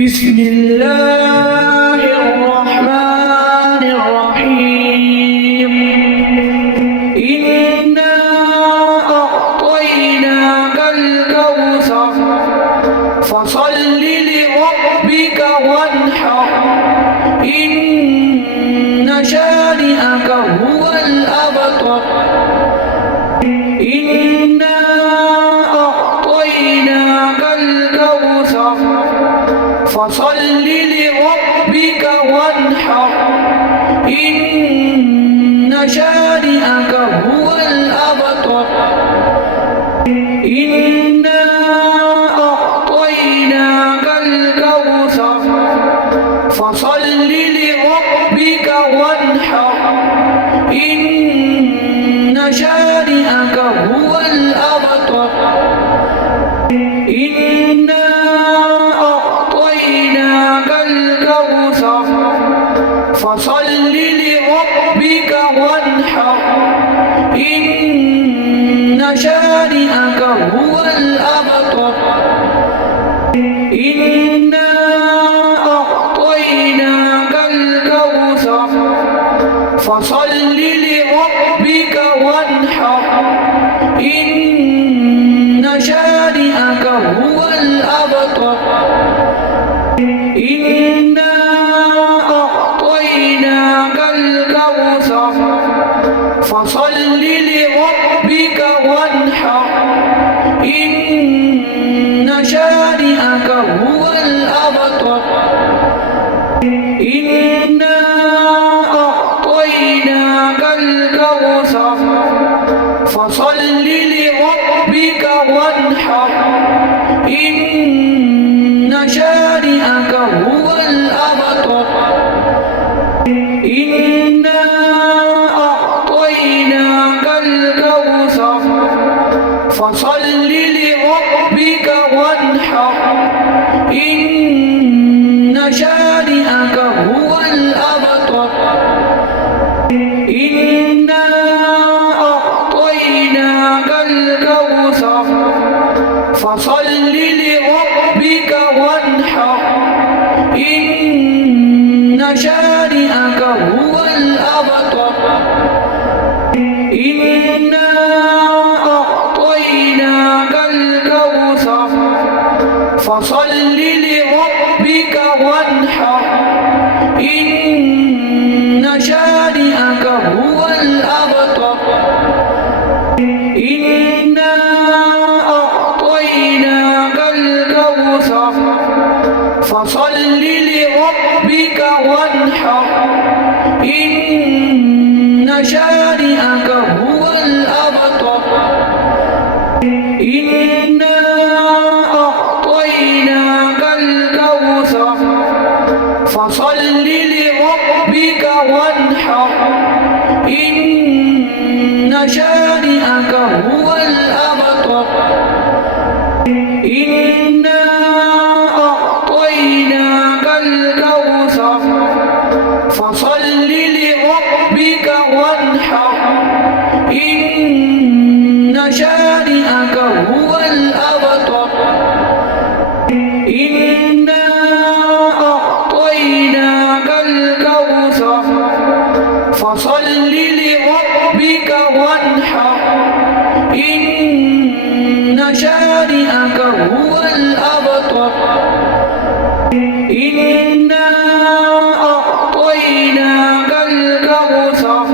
بسم الله الرحمن الرحيم إنا أعطيناك الكوثر فصل لربك وانحر إن شانئك هو الأبتر إنا أعطيناك الكوثر فصل لربك وانحر إن شانئك هو الأبتر إنا أعطيناك الكوثر فصل لربك وانحر إن شانئك هو الأبتر إنا أعطيناك الكوثر فصل لربك وانحر إن شانئك هو الأبتر إنا أعطيناك الكوثر فصل لربك وانحر إن شانئك هو الأبتر إنا أعطيناك الكوثر فصل لربك وانحر إن شانئك هو الأبتر إنا أعطيناك الكوثر فصل لربك وانحر إن شانئك هو الأبتر إنا أعطيناك الكوثر فصل لربك وانحر إن شانئك هو الأبتر إنا أعطيناك الكوثر فصل لربك وانحر إن شانئك هو الأبتر إنا أعطيناك الكوثر فصل لربك وانحر إن شانئك هو الأبتر إنا أعطيناك الكوثر فصل لربك وانحر إن شانئك هو الأبتر إنا أعطيناك الكوثر فصل لربك وانحر إن شانئك هو الأبتر إنا أعطيناك الكوثر فصل لربك وانحر إن شانئك هو الأبتر إنا أعطيناك الكوثر فصل لربك وانحر إن شانئك هو الأبتر إنا أعطيناك الكوثر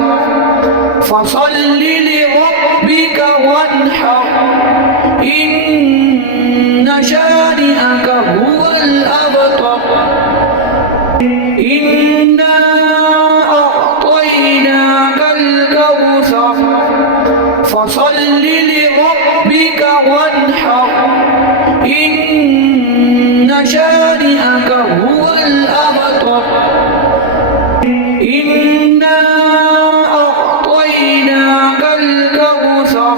فصل لربك وانحر إن شانئك هو الأبتر إنا أعطيناك الكوثر فصل لربك وانحر إن شانئك هو الأبتر إنا أعطيناك الكوثر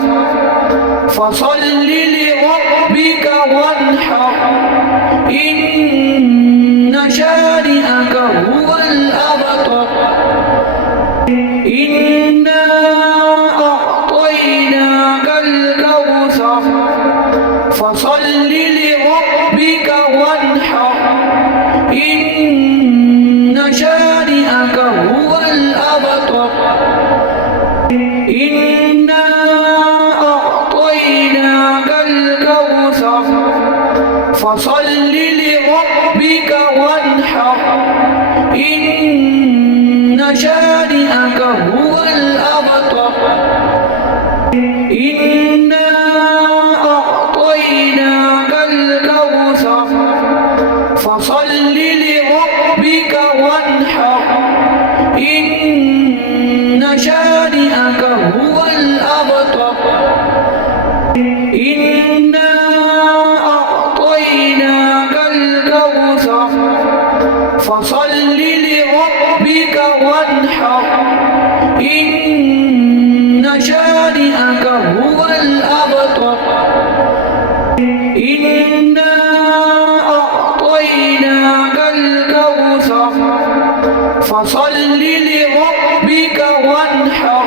فصل لربك وانحر إن شانئك هو الأبتر إنا أعطيناك الكوثر فصل لربك وانحر فصل لربك وانحر إن شانئك هو الأبتر إنا أعطيناك الكوثر فصل لربك وانحر إن شانئك هو الأبتر إنا أعطيناك الكوثر فصل لربك وانحر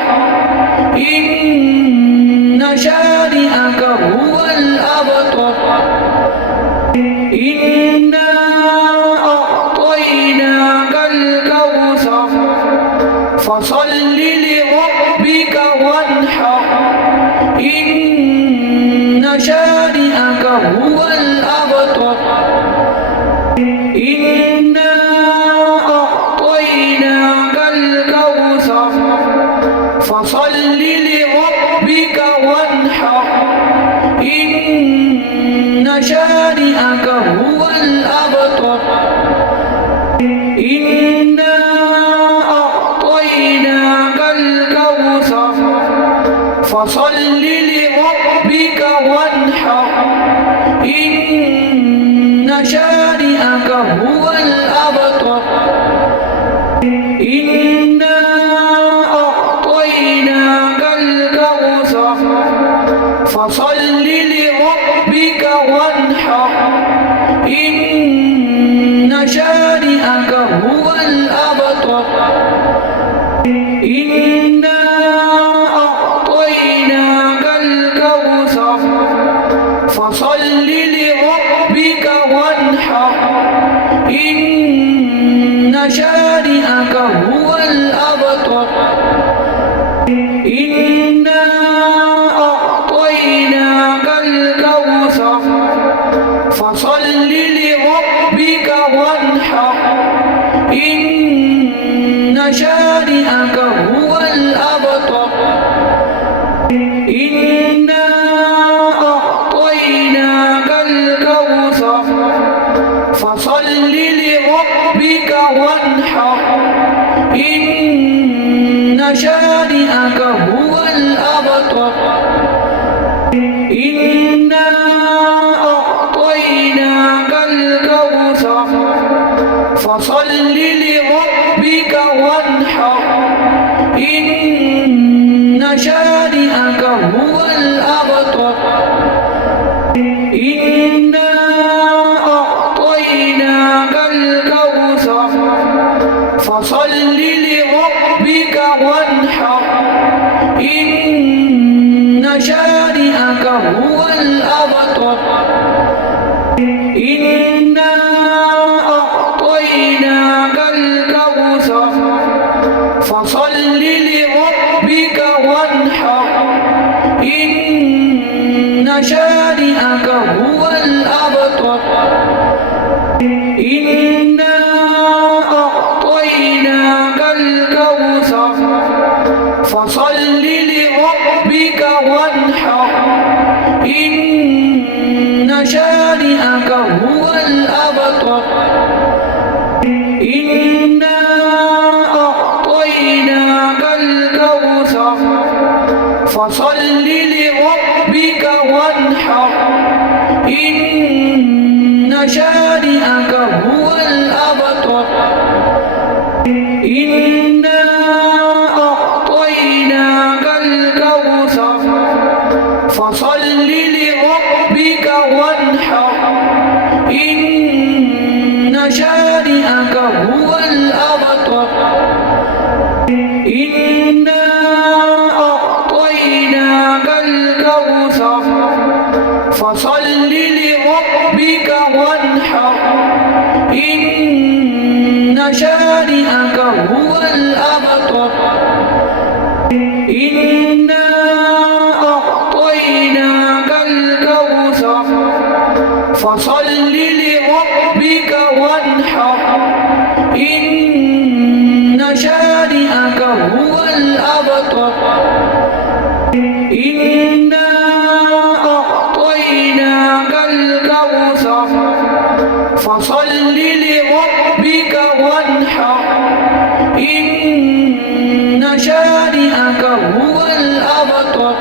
إن شانئك هو الأبتر إنا أعطيناك الكوثر فصل لربك وانحر إن شانئك هو الأبتر إنا أعطيناك الكوثر فصل لربك وانحر إن شانئك هو الأبتر إنا أعطيناك الكوثر فصل لربك وانحر إن شانئك هو الأبتر إنا أعطيناك الكوثر فصل لربك وانحر إن شانئك هو الأبتر إنا أعطيناك الكوثر فصل لربك وانحر إن شانئك هو الأبتر إنا أعطيناك الكوثر فصل لربك وانحر إن شانئك هو الأبتر إنا أعطيناك الكوثر فصل لربك وانحر إن شانئك هو الأبتر إنا أعطيناك الكوثر فصل لربك وانحر إن شانئك هو الأبتر إنا أعطيناك الكوثر فصل لربك وانحر إن شانئك هو الأبتر إنا أعطيناك الكوثر فصل لربك وانحر إن شانئك هو الأبتر إنا أعطيناك الكوثر فصل لربك وانحر إن شانئك هو الأبتر إنا أعطيناك الكوثر فصل لربك وانحر إن شانئك هو الأبتر إنا أعطيناك الكوثر فصل لربك وانحر إن شانئك هو الأبتر إنا أعطيناك الكوثر فصل لربك وانحر إن شانئك هو الأبتر إنا أعطيناك الكوثر فصل لربك وانحر إن شانئك هو الأبتر إنا أعطيناك الكوثر فصل لربك وانحر إن شانئك هو الأبتر